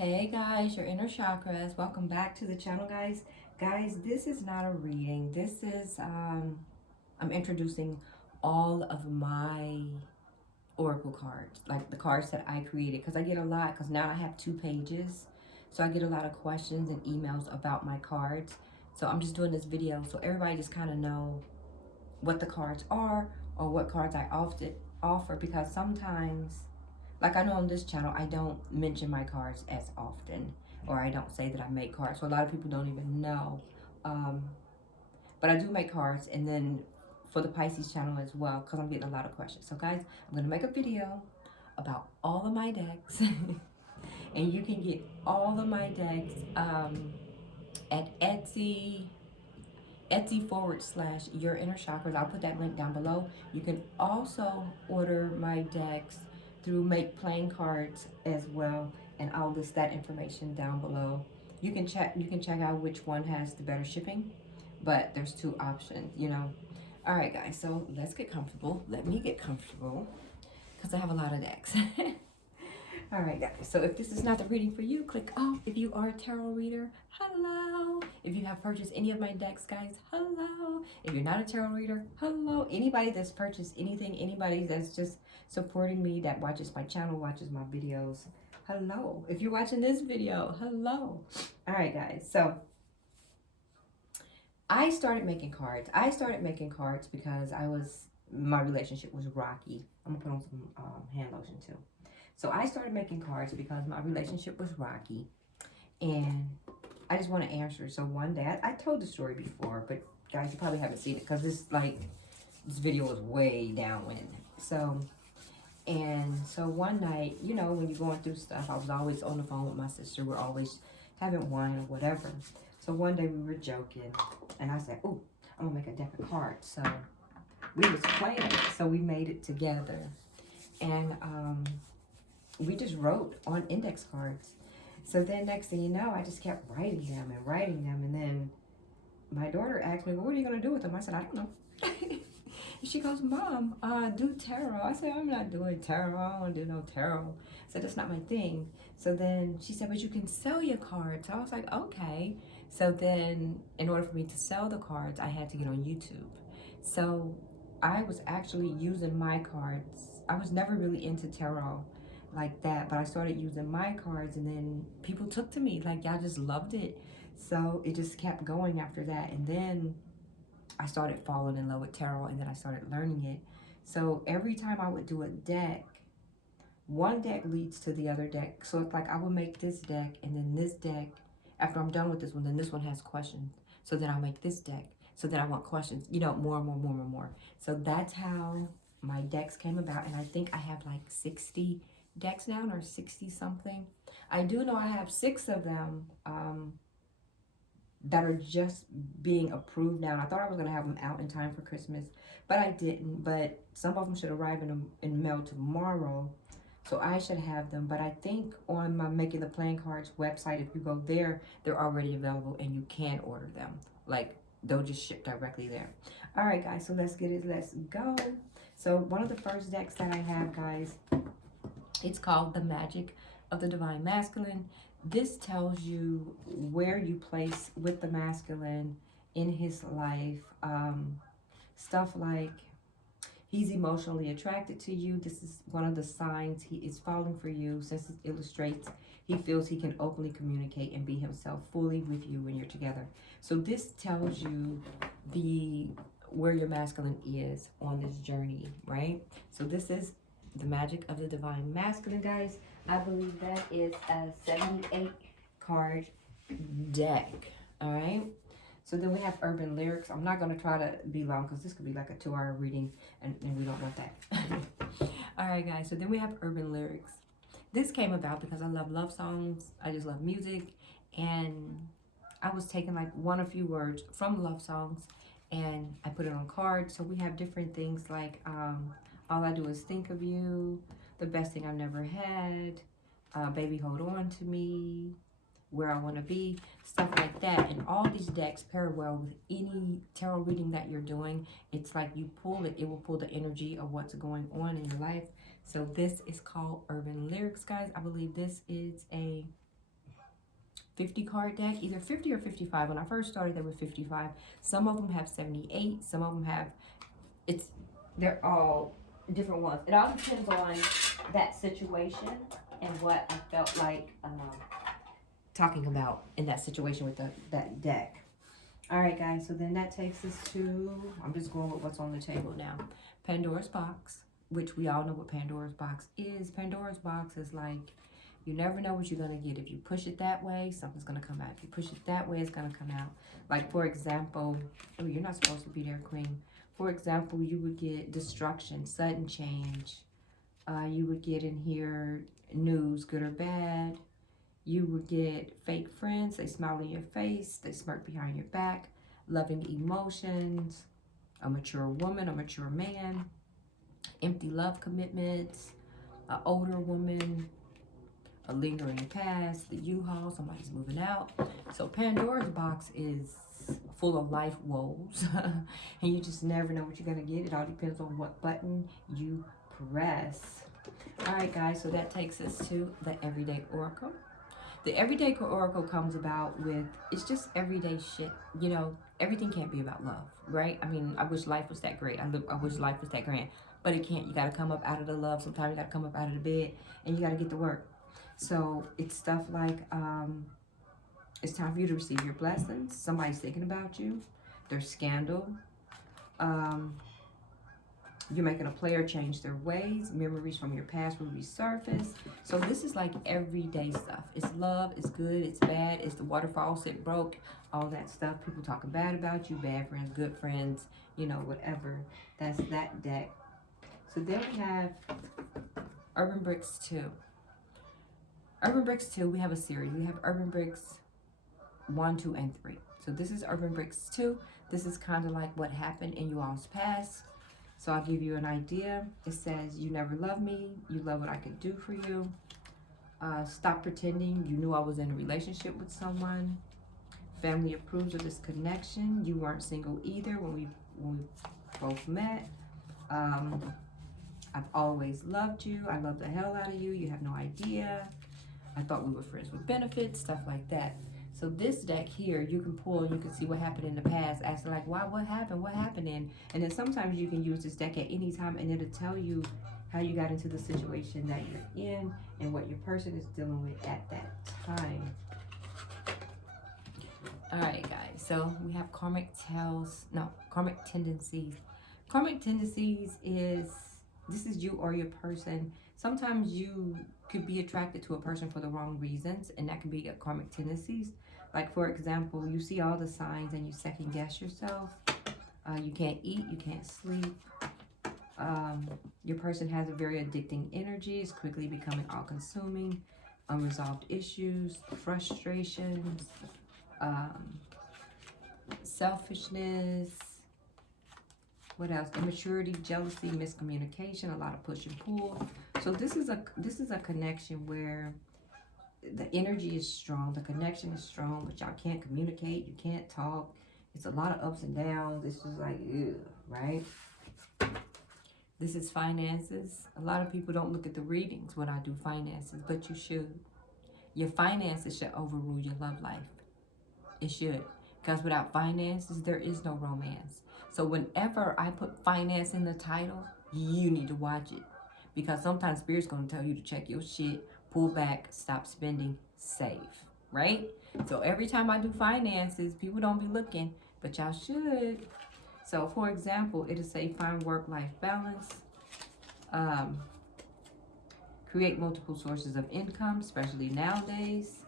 Hey guys, your inner chakras. Welcome back to the channel, guys. Guys, this is not a reading. This is I'm introducing all of my oracle cards, like the cards that I created, because I get a lot, because now I have 2 pages. So I get a lot of questions and emails about my cards. So I'm just doing this video so everybody just kind of know what the cards are or what cards I often offer, because sometimes, like I know on this channel, I don't mention my cards as often, or I don't say that I make cards. So a lot of people don't even know. Um, but I do make cards, and then for the Pisces channel as well, because I'm getting a lot of questions. So guys, I'm going to make a video about all of my decks. And you can get all of my decks at Etsy your inner chakras. I'll put that link down below. You can also order my decks through Make Playing Cards as well, and I'll list that information down below. You can check out which one has the better shipping, but there's 2 options, you know. All right guys, so let's get comfortable. Let me get comfortable because I have a lot of decks. All right, guys. So if this is not the reading for you, click off. If you are a tarot reader, hello. If you have purchased any of my decks, guys, hello. If you're not a tarot reader, hello. Anybody that's purchased anything, anybody that's just supporting me, that watches my channel, watches my videos, hello. If you're watching this video, hello. All right, guys. So I started making cards. I started making cards because my relationship was rocky. I'm gonna put on some hand lotion too. So I started making cards because my relationship was rocky, and I just want to answer. So one day, I told the story before, but guys, you probably haven't seen it because this video was way downwind. So one night, you know, when you're going through stuff, I was always on the phone with my sister. We're always having wine or whatever. So one day we were joking, and I said, "Oh, I'm gonna make a deck of cards." So we was playing it, so we made it together, and we just wrote on index cards. So then next thing you know, I just kept writing them, and then my daughter asked me, "Well, what are you going to do with them?" I said, "I don't know." She goes, "Mom, do tarot." I said, "I'm not doing tarot. I don't want to do no tarot." I said, "That's not my thing." So then she said, "But you can sell your cards." So I was like, "Okay." So then in order for me to sell the cards, I had to get on YouTube. So I was actually using my cards. I was never really into tarot like that, but I started using my cards, and then people took to me, like, y'all just loved it. So it just kept going after that, and then I started falling in love with tarot, and then I started learning it. So every time I would do a deck, one deck leads to the other deck. So it's like I would make this deck, and then this deck, after I'm done with this one, then this one has questions. So then I'll make this deck. So then I want questions, you know, more and more and more and more. So that's how my decks came about, and I think I have like 60 decks now, or 60 something. I do know I have 6 of them that are just being approved now. And I thought I was going to have them out in time for Christmas, but I didn't. But some of them should arrive in mail tomorrow, so I should have them. But I think on my Making the Playing Cards website, if you go there, they're already available and you can order them. Like, they'll just ship directly there. All right, guys, so let's get it. Let's go. So one of the first decks that I have, guys, it's called The Magic of the Divine Masculine. This tells you where you place with the masculine in his life. Stuff like he's emotionally attracted to you. This is one of the signs he is falling for you, since it illustrates he feels he can openly communicate and be himself fully with you when you're together. So this tells you where your masculine is on this journey, right? So this is The Magic of the Divine Masculine, guys. I believe that is a 78 card deck. All right. So then we have Urban Lyrics. I'm not going to try to be long because this could be like a 2-hour reading, and we don't want that. All right, guys. So then we have Urban Lyrics. This came about because I love songs. I just love music. And I was taking like a few words from love songs, and I put it on cards. So we have different things like All I Do Is Think of You, The Best Thing I've Never Had, Baby Hold On to Me, Where I Want to Be, stuff like that. And all these decks pair well with any tarot reading that you're doing. It's like you pull it, it will pull the energy of what's going on in your life. So this is called Urban Lyrics, guys. I believe this is a 50 card deck, either 50 or 55. When I first started, there were 55. Some of them have 78. Some of them have, they're all different ones. It all depends on that situation and what I felt like talking about in that situation with that deck. All right, guys, so then that takes us to, I'm just going with what's on the table now. Pandora's box, which we all know what Pandora's box is. Pandora's box is like, you never know what you're going to get. If you push it that way, something's going to come out. If you push it that way, it's going to come out. Like, for example, oh, you're not supposed to be there, Queen. For example, you would get destruction, sudden change. You would get in here news, good or bad. You would get fake friends. They smile in your face. They smirk behind your back. Loving emotions. A mature woman, a mature man. Empty love commitments. An older woman. A lingering past. The U-Haul. Somebody's moving out. So Pandora's box is full of life woes. And you just never know what you're going to get. It all depends on what button you press. All right, guys. So that takes us to the Everyday Oracle. The Everyday Oracle comes about with, it's just everyday shit. You know, everything can't be about love, right? I mean, I wish life was that great. I wish life was that grand. But it can't. You got to come up out of the love. Sometimes you got to come up out of the bed. And you got to get to work. So it's stuff like, it's time for you to receive your blessings. Somebody's thinking about you. There's scandal. You're making a player change their ways. Memories from your past will resurface. So this is like everyday stuff. It's love, it's good, it's bad, it's the waterfall sit broke, all that stuff. People talking bad about you, bad friends, good friends, you know, whatever. That's that deck. So then we have Urban Bricks 2. Urban Bricks 2, we have a series. We have Urban Bricks 1, 2, and 3. So this is Urban Bricks 2. This is kind of like what happened in you all's past. So I'll give you an idea. It says, you never loved me. You love what I could do for you. Stop pretending you knew I was in a relationship with someone. Family approves of this connection. You weren't single either when we both met. I've always loved you. I love the hell out of you. You have no idea. I thought we were friends with benefits, stuff like that. So this deck here, you can pull, you can see what happened in the past, asking like, why, what happened in? And then sometimes you can use this deck at any time and it'll tell you how you got into the situation that you're in and what your person is dealing with at that time. All right, guys, so we have karmic tendencies. Karmic tendencies is, this is you or your person. Sometimes you could be attracted to a person for the wrong reasons, and that can be a karmic tendencies. Like, for example, you see all the signs and you second guess yourself. You can't eat, you can't sleep. Your person has a very addicting energy. It's quickly becoming all-consuming. Unresolved issues, frustrations, selfishness. What else? Immaturity, jealousy, miscommunication, a lot of push and pull. So this is a connection where the energy is strong, the connection is strong, but y'all can't communicate, you can't talk. It's a lot of ups and downs. This is like, ew, right? This is finances. A lot of people don't look at the readings when I do finances, but you should. Your finances should overrule your love life. It should. Because without finances, there is no romance. So whenever I put finance in the title, you need to watch it. Because sometimes Spirit's going to tell you to check your shit, pull back, stop spending, save, right? So every time I do finances, people don't be looking, but y'all should. So for example, it'll say find work-life balance, create multiple sources of income, especially nowadays.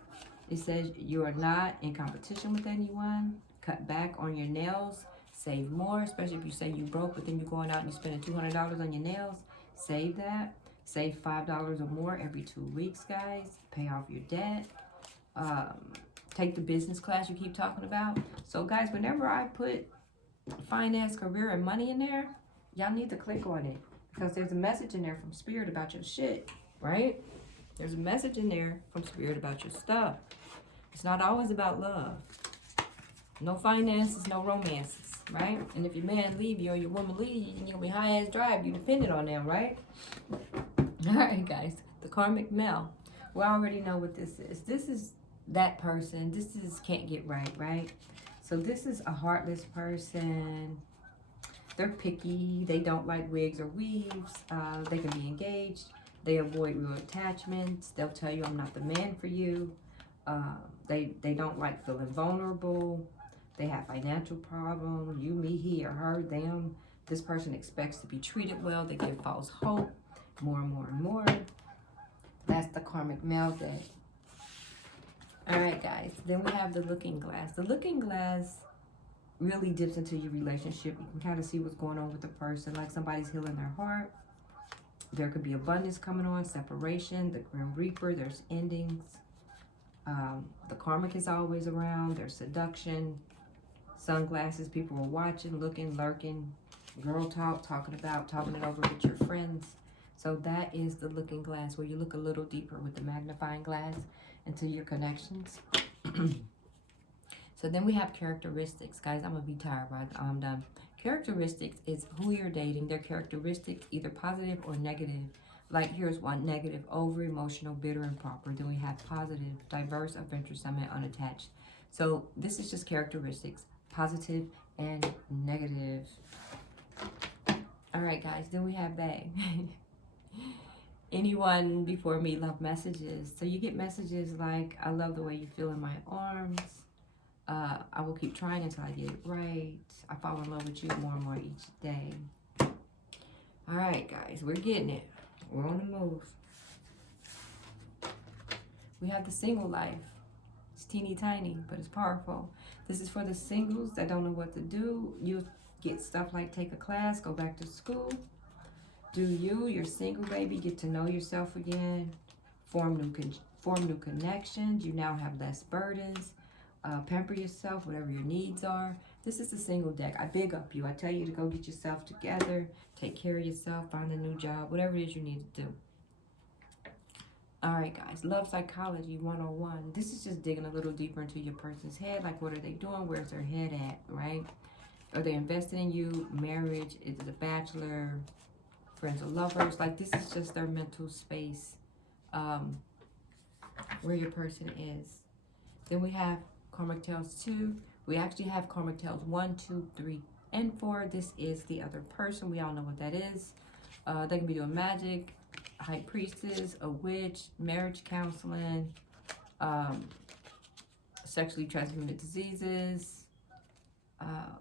It says you are not in competition with anyone, cut back on your nails, save more, especially if you say you broke, but then you're going out and you're spending $200 on your nails. Save that. Save $5 or more every 2 weeks, guys. Pay off your debt. Take the business class you keep talking about. So, guys, whenever I put finance, career, and money in there, y'all need to click on it. Because there's a message in there from Spirit about your shit, right? There's a message in there from Spirit about your stuff. It's not always about love. No finances, no romances, right? And if your man leave you or your woman leave you, you're going to be high-ass drive. You dependent on them, right? All right, guys. The karmic male. We already know what this is. that person, this is can't get right? So this is a heartless person. They're picky. They don't like wigs or weaves. They can be engaged. They avoid real attachments. They'll tell you, I'm not the man for you. They don't like feeling vulnerable. They have financial problems. You, me, he, or her, them. This person expects to be treated well. They give false hope. More and more and more. That's the karmic male deck. Alright, guys. Then we have the looking glass. The looking glass really dips into your relationship. You can kind of see what's going on with the person. Like somebody's healing their heart. There could be abundance coming on. Separation. The Grim Reaper. There's endings. The karmic is always around. There's seduction. Sunglasses. People are watching, looking, lurking. Girl talk. Talking it over with your friends. So that is the looking glass, where you look a little deeper with the magnifying glass into your connections. So then we have characteristics. Guys, I'm going to be tired, but I'm done. Characteristics is who you're dating. Their characteristics, either positive or negative. Like here's one: negative, over emotional, bitter, and proper. Then we have positive, diverse, adventuresome, and unattached. So this is just characteristics, positive and negative. All right, guys, then we have bag. Anyone before me love messages. So you get messages like, I love the way you feel in my arms. I will keep trying until I get it right. I fall in love with you more and more each day. All right, guys, we're getting it. We're on the move. We have the single life. It's teeny tiny, but it's powerful. This is for the singles that don't know what to do. You get stuff like take a class, go back to school. Do you're single, baby, get to know yourself again. Form new connections. You now have less burdens. Pamper yourself, whatever your needs are. This is the single deck. I big up you. I tell you to go get yourself together. Take care of yourself. Find a new job. Whatever it is you need to do. All right, guys. Love Psychology 101. This is just digging a little deeper into your person's head. Like, what are they doing? Where's their head at, right? Are they invested in you? Marriage? Is it a bachelor? Friends or lovers? Like, this is just their mental space, where your person is. Then we have Karmic Tales 2. We actually have Karmic Tales 1, 2, 3, and 4. This is the other person. We all know what that is. They can be doing magic, high priestess, a witch, marriage counseling, sexually transmitted diseases,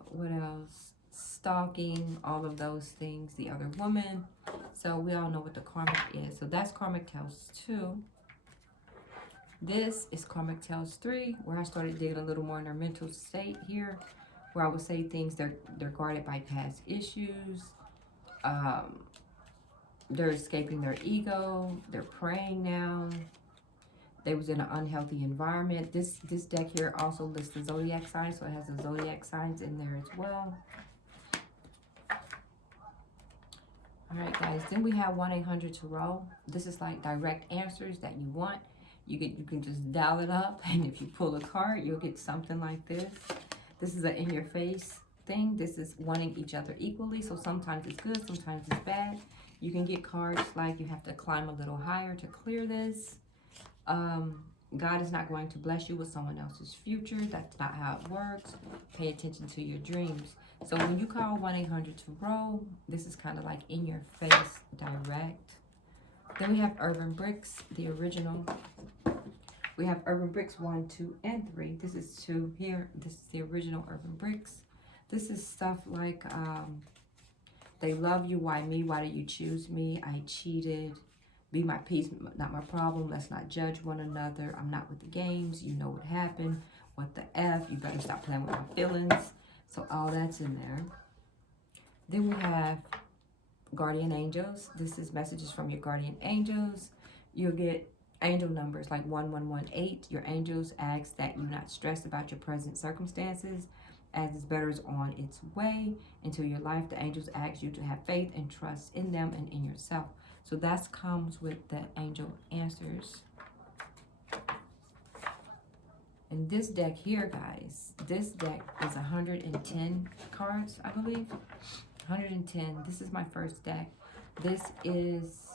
what else? Stalking, all of those things, the other woman. So we all know what the karmic is. So that's Karmic Tales 2. This is Karmic Tales 3, where I started digging a little more in their mental state here, where I would say things they're guarded by past issues. They're escaping their ego. They're praying now. They was in an unhealthy environment. This deck here also lists the zodiac signs, so it has the zodiac signs in there as well. All right, guys. Then we have 1-800-TAROT. This is like direct answers that you want. You can just dial it up, and if you pull a card, you'll get something like this. This is an in-your-face thing. This is wanting each other equally. So sometimes it's good, sometimes it's bad. You can get cards like you have to climb a little higher to clear this. God is not going to bless you with someone else's future. That's not how it works. Pay attention to your dreams. So when you call 1-800-TAROT, this is kind of like in your face, direct. Then we have Urban Bricks, the original. We have Urban Bricks 1, 2, and 3. This is 2 here. This is the original Urban Bricks. This is stuff like, they love you. Why me? Why did you choose me? I cheated. Be my peace, not my problem. Let's not judge one another. I'm not with the games. You know what happened. What the F? You better stop playing with my feelings. So all that's in there. Then we have Guardian Angels. This is messages from your Guardian Angels. You'll get angel numbers like 1118. Your angels ask that you're not stressed about your present circumstances, as it's better is on its way into your life. The angels ask you to have faith and trust in them and in yourself. So that comes with the angel answers. And this deck here, guys, this deck is 110 cards, I believe. 110. This is my first deck. This is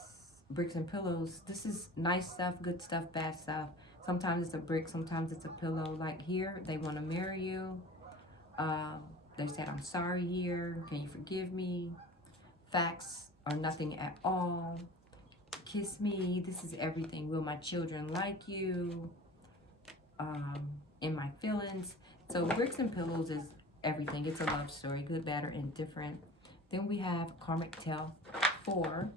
Bricks and Pillows. This is nice stuff, good stuff, bad stuff. Sometimes it's a brick, sometimes it's a pillow. Like here, they want to marry you. They said, I'm sorry here. Can you forgive me? Facts are nothing at all. Kiss me. This is everything. Will my children like you? In my feelings. So bricks and pillows is everything. It's a love story, good, bad, or indifferent. Then we have karmic tale 4.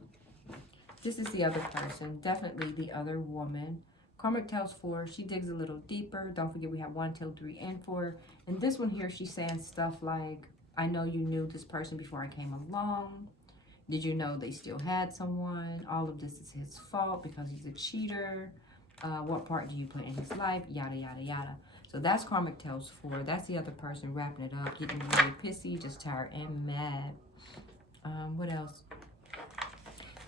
This is the other person, definitely the other woman. Karmic Tales 4, she digs a little deeper. Don't forget we have 1, 2, 3, and 4. And this one here, she's saying stuff like, I know you knew this person before I came along. Did you know they still had someone? All of this is his fault because he's a cheater. What part do you play in his life? Yada, yada, yada. So that's Karmic Tales 4. That's the other person wrapping it up, getting really pissy, just tired and mad. What else?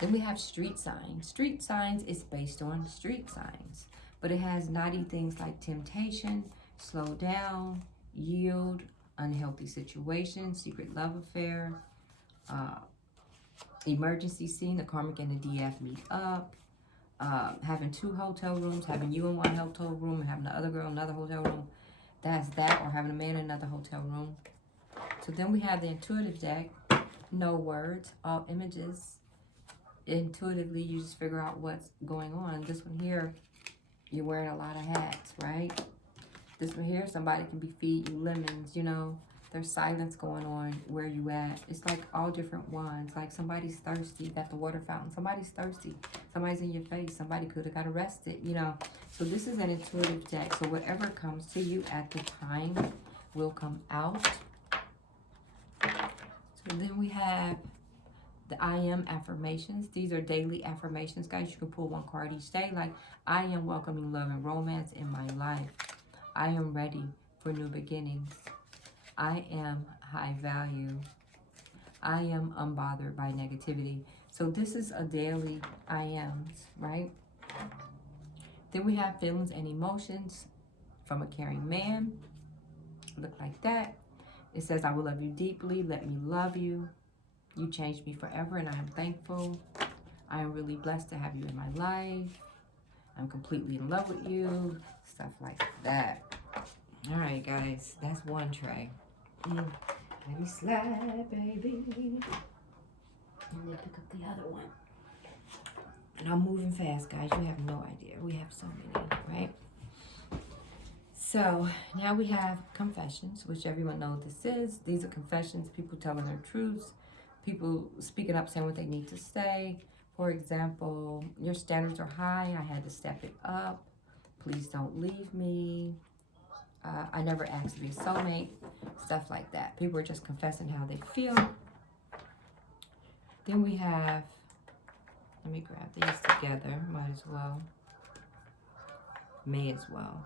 Then we have street signs. Street signs is based on street signs, but it has naughty things like temptation, slow down, yield, unhealthy situation, secret love affair, emergency scene, the karmic and the DF meet up, having 2 hotel rooms, having you in one hotel room and having the other girl in another hotel room. That's that, or having a man in another hotel room. So then we have the intuitive deck. No words, all images. Intuitively, you just figure out what's going on. This one here, you're wearing a lot of hats, right? This one here, somebody can be feeding you lemons, you know. There's silence going on where you at. It's like all different ones. Like somebody's thirsty, you got the water fountain. Somebody's thirsty. Somebody's in your face. Somebody could have got arrested, you know. So this is an intuitive deck. So whatever comes to you at the time will come out. So then we have the I am affirmations. These are daily affirmations, guys. You can pull 1 card each day. Like, I am welcoming love and romance in my life. I am ready for new beginnings. I am high value. I am unbothered by negativity. So this is a daily I ams, right? Then we have feelings and emotions from a caring man. Look like that. It says, I will love you deeply. Let me love you. You changed me forever and I am thankful. I am really blessed to have you in my life. I'm completely in love with you. Stuff like that. All right, guys. That's one tray. Let me slide, baby. And then pick up the other one. And I'm moving fast, guys. You have no idea. We have so many, right? So now we have confessions, which everyone knows this is. These are confessions, people telling their truths. People speaking up, saying what they need to say. For example, your standards are high. I had to step it up. Please don't leave me. I never asked to be a soulmate. Stuff like that. People are just confessing how they feel. Then we have, let me grab these together. Might as well. May as well.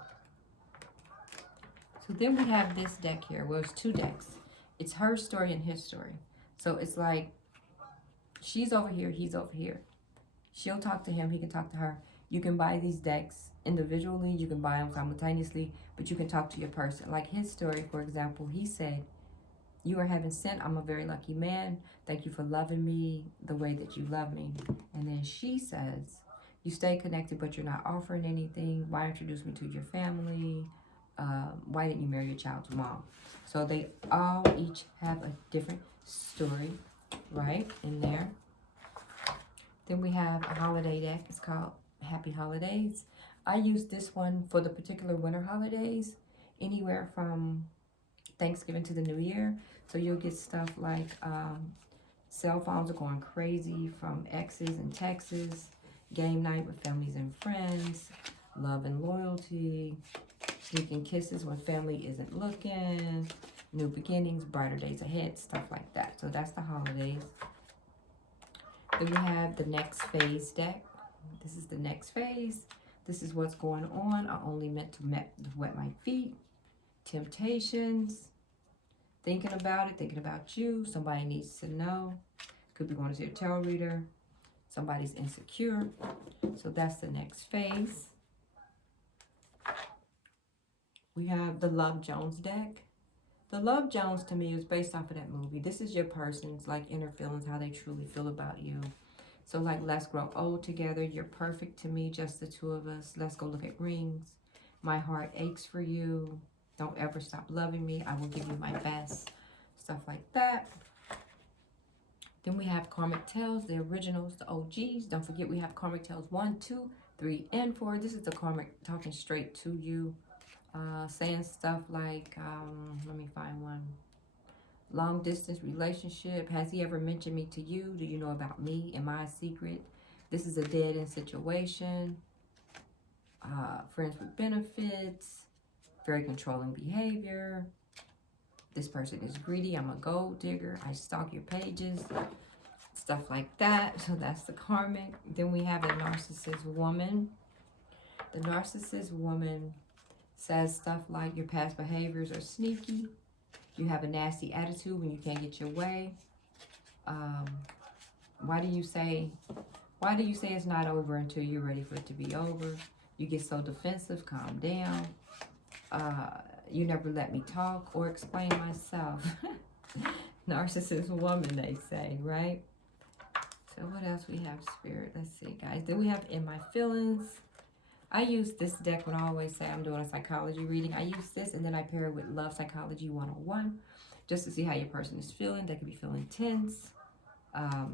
So then we have this deck here. Well, it's 2 decks. It's her story and his story. So it's like, she's over here, he's over here. She'll talk to him, he can talk to her. You can buy these decks individually, you can buy them simultaneously, but you can talk to your person. Like his story, for example, he said, you are heaven sent, I'm a very lucky man. Thank you for loving me the way that you love me. And then she says, you stay connected, but you're not offering anything. Why introduce me to your family? Why didn't you marry your child's mom? So they all each have a different story, right, in there. Then we have a holiday deck. It's called Happy Holidays. I use this one for the particular winter holidays, anywhere from Thanksgiving to the New Year. So you'll get stuff like cell phones are going crazy from exes and texts, game night with families and friends, love and loyalty, sneaking kisses when family isn't looking, new beginnings, brighter days ahead, stuff like that. So that's the holidays. Then we have the next phase deck. This is the next phase. This is what's going on. I only meant to wet my feet. Temptations. Thinking about it, thinking about you. Somebody needs to know. Could be going to see a tarot reader. Somebody's insecure. So that's the next phase. We have the Love Jones deck. The Love Jones to me is based off of that movie. This is your person's like inner feelings, how they truly feel about you. So like, let's grow old together. You're perfect to me, just the two of us. Let's go look at rings. My heart aches for you. Don't ever stop loving me. I will give you my best. Stuff like that. Then we have Karmic Tales, the originals, the OGs. Don't forget we have Karmic Tales 1, 2, 3, and 4. This is the Karmic talking straight to you. Saying stuff like, let me find one. Long distance relationship. Has he ever mentioned me to you? Do you know about me? Am I a secret? This is a dead end situation. Friends with benefits. Very controlling behavior. This person is greedy. I'm a gold digger. I stalk your pages. Stuff like that. So that's the karmic. Then we have the narcissist woman. The narcissist woman says stuff like your past behaviors are sneaky. You have a nasty attitude when you can't get your way. Why do you say it's not over until you're ready for it to be over? You get so defensive. Calm down. You never let me talk or explain myself. Narcissist woman, they say, right? So what else we have, Spirit? Let's see, guys. Then we have In My Feelings. I use this deck when I always say I'm doing a psychology reading. I use this and then I pair it with Love Psychology 101 just to see how your person is feeling. They could be feeling tense.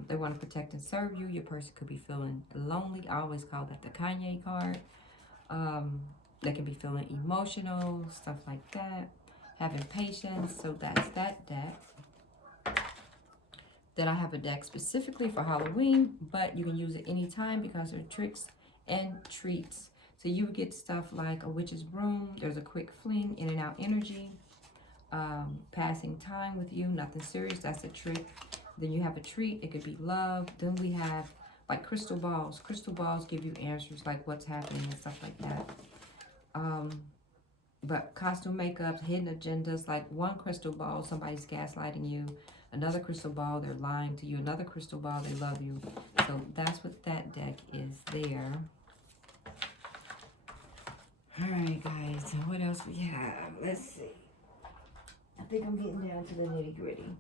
They want to protect and serve you. Your person could be feeling lonely. I always call that the Kanye card. They can be feeling emotional, stuff like that. Having patience. So that's that deck. Then I have a deck specifically for Halloween, but you can use it anytime because there are tricks and treats. So you would get stuff like a witch's broom. There's a quick fling, in and out energy. Passing time with you, nothing serious. That's a trick. Then you have a treat. It could be love. Then we have like crystal balls. Crystal balls give you answers like what's happening and stuff like that. But costume makeups, hidden agendas, like one crystal ball, somebody's gaslighting you. Another crystal ball, they're lying to you. Another crystal ball, they love you. So that's what that deck is there. All right, guys. So what else we have? Let's see. I think I'm getting down to the nitty gritty.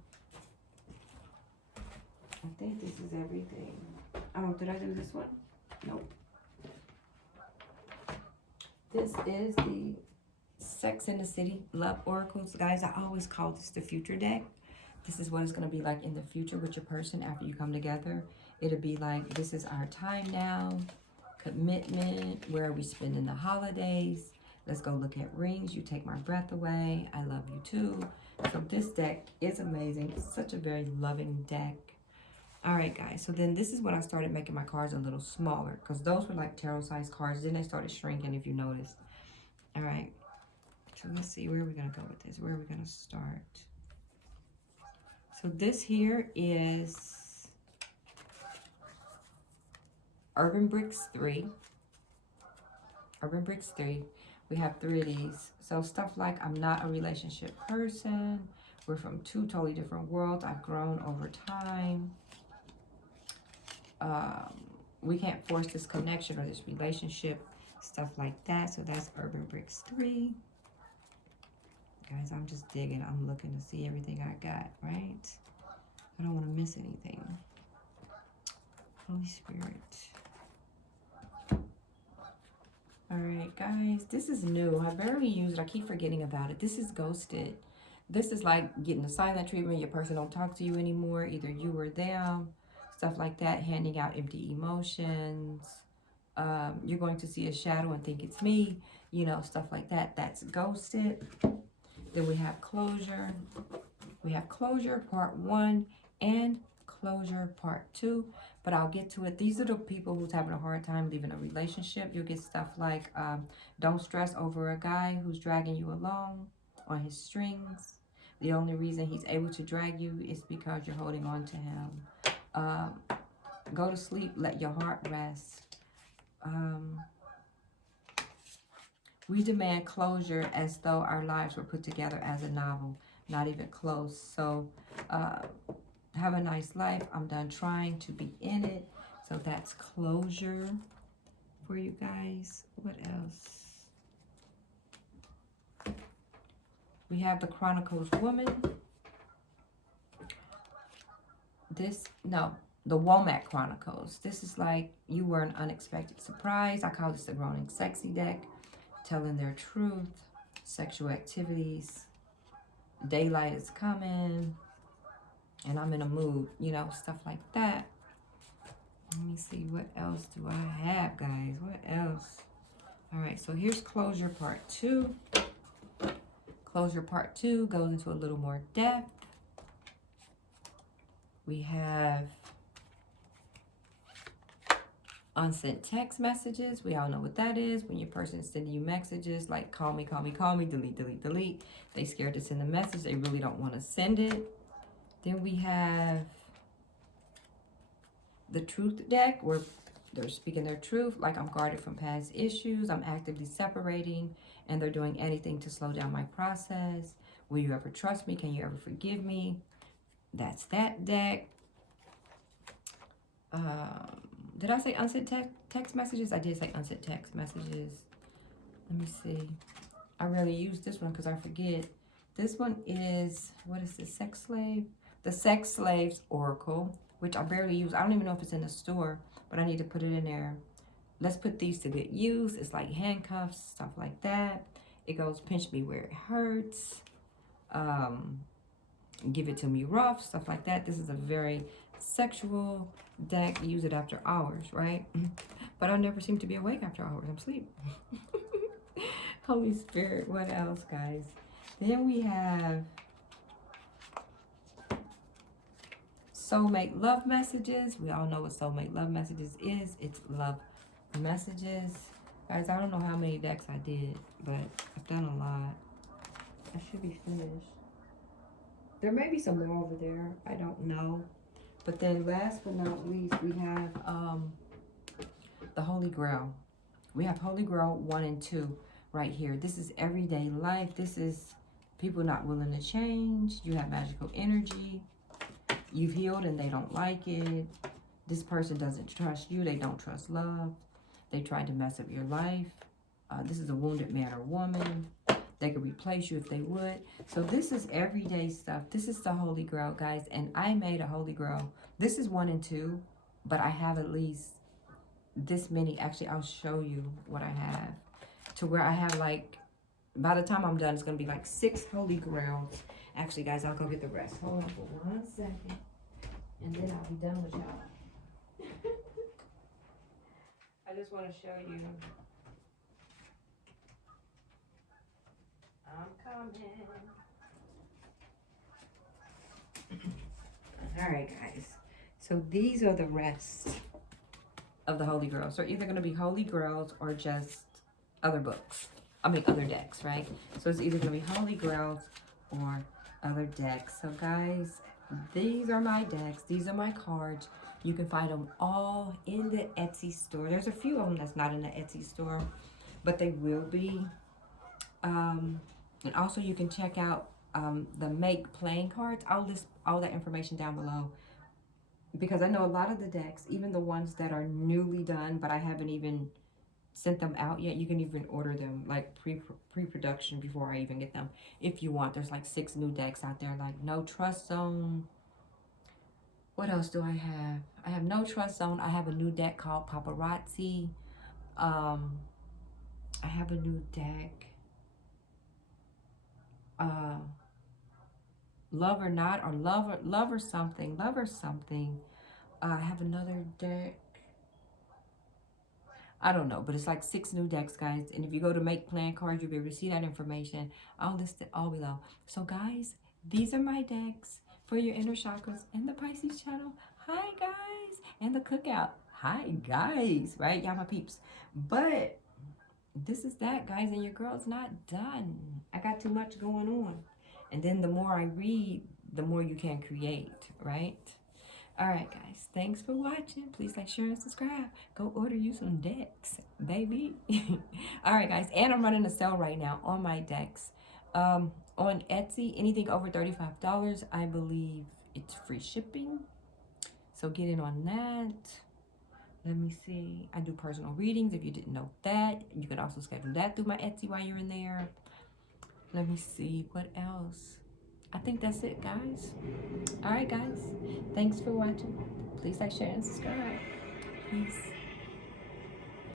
I think this is everything. Oh, did I do this one? Nope. This is the Sex in the City Love Oracles. Guys, I always call this the future deck. This is what it's going to be like in the future with your person after you come together. It'll be like, this is our time now. Commitment. Where are we spending the holidays? Let's go look at rings. You take my breath away. I love you too. So this deck is amazing. It's such a very loving deck. All right, guys. So then this is when I started making my cards a little smaller because those were like tarot size cards. Then they started shrinking, if you noticed. All right. So let's see, where are we going to go with this? Where are we going to start? So this here is Urban Bricks 3. Urban Bricks 3. We have 3 of these. So stuff like, I'm not a relationship person. We're from 2 totally different worlds. I've grown over time. We can't force this connection or this relationship. Stuff like that. So that's Urban Bricks 3. Guys, I'm just digging. I'm looking to see everything I got, right? I don't want to miss anything. Holy Spirit. All right, guys. This is new. I barely use it. I keep forgetting about it. This is Ghosted. This is like getting the silent treatment. Your person don't talk to you anymore. Either you or them. Stuff like that. Handing out empty emotions. You're going to see a shadow and think it's me. You know, stuff like that. That's Ghosted. Then we have Closure. We have Closure Part 1 and Closure Part 2. But I'll get to it. These are the people who's having a hard time leaving a relationship. You'll get stuff like don't stress over a guy who's dragging you along on his strings. The only reason he's able to drag you is because you're holding on to him. Go to sleep. Let your heart rest. We demand closure as though our lives were put together as a novel. Not even close. So have a nice life. I'm done trying to be in it. So that's Closure for you guys. What else? We have the Chronicles Woman. the Womack Chronicles. This is like you were an unexpected surprise. I call this the Groaning Sexy deck. Telling their truth, sexual activities, daylight is coming, and I'm in a mood, you know, stuff like that. Let me see, what else do I have, guys? What else? All right, so here's Closure Part 2. Closure Part 2 goes into a little more depth. We have unsent text messages. We all know what that is. When your person is sending you messages like call me, call me, call me, delete, delete, delete. They scared to send a message. They really don't want to send it. Then we have the truth deck where they're speaking their truth. Like, I'm guarded from past issues. I'm actively separating, and they're doing anything to slow down my process. Will you ever trust me? Can you ever forgive me? That's that deck. Did I say unsent text messages? I did say unsent text messages. Let me see. I rarely use this one because I forget. This one is, what is this, Sex Slave? The Sex Slaves Oracle, which I barely use. I don't even know if it's in the store, but I need to put it in there. Let's put these to good use. It's like handcuffs, stuff like that. It goes, pinch me where it hurts. Give it to me rough, stuff like that. This is a very sexual deck. Use it after hours, right? But I never seem to be awake after hours. I'm asleep. Holy Spirit, what else, guys? Then we have soulmate love messages. We all know what soulmate love messages is. It's love messages. Guys, I don't know how many decks I did, but I've done a lot. I should be finished. There may be some more over there. I don't know. But then last but not least, we have the Holy Grail. We have Holy Grail 1 and 2 right here. This is everyday life. This is people not willing to change. You have magical energy. You've healed and they don't like it. This person doesn't trust you. They don't trust love. They tried to mess up your life. This is a wounded man or woman. They could replace you if they would. So this is everyday stuff. This is the Holy Grail, guys. And I made a Holy Grail. This is 1 and 2, but I have at least this many. Actually, I'll show you what I have. To where I have like, by the time I'm done, it's going to be like 6 Holy Grails. Actually, guys, I'll go get the rest. Hold on for 1 second. And then I'll be done with y'all. I just want to show you. I'm coming. All right, guys. So these are the rest of the Holy Grails. So either going to be Holy Grails or just other books. I mean, other decks, right? So it's either going to be Holy Grails or other decks. So guys, these are my decks. These are my cards. You can find them all in the Etsy store. There's a few of them that's not in the Etsy store, but they will be. And also you can check out the Make playing cards. I'll list all that information down below, because I know a lot of the decks, even the ones that are newly done, but I haven't even sent them out yet, you can even order them like pre-production before I even get them if you want. There's like 6 new decks out there, like No Trust Zone. What else do I have? I have No Trust Zone. I have a new deck called Paparazzi. I have a new deck, Love or Not, or Love or Something. I have another deck. I don't know, but it's like 6 new decks, guys. And if you go to Make Playing Cards, you'll be able to see that information. I'll list it all below. So guys, these are my decks for your inner chakras and the Pisces channel. Hi guys. And the cookout. Hi guys. Right? Y'all my peeps. But this is that, guys, and your girl's not done. I got too much going on. And then the more I read, the more you can create, right? All right, guys. Thanks for watching. Please like, share, and subscribe. Go order you some decks, baby. All right, guys. And I'm running a sale right now on my decks. On Etsy, anything over $35, I believe it's free shipping. So get in on that. Let me see. I do personal readings. If you didn't know that, you can also schedule that through my Etsy while you're in there. Let me see. What else? I think that's it, guys. All right, guys. Thanks for watching. Please like, share, and subscribe. Peace.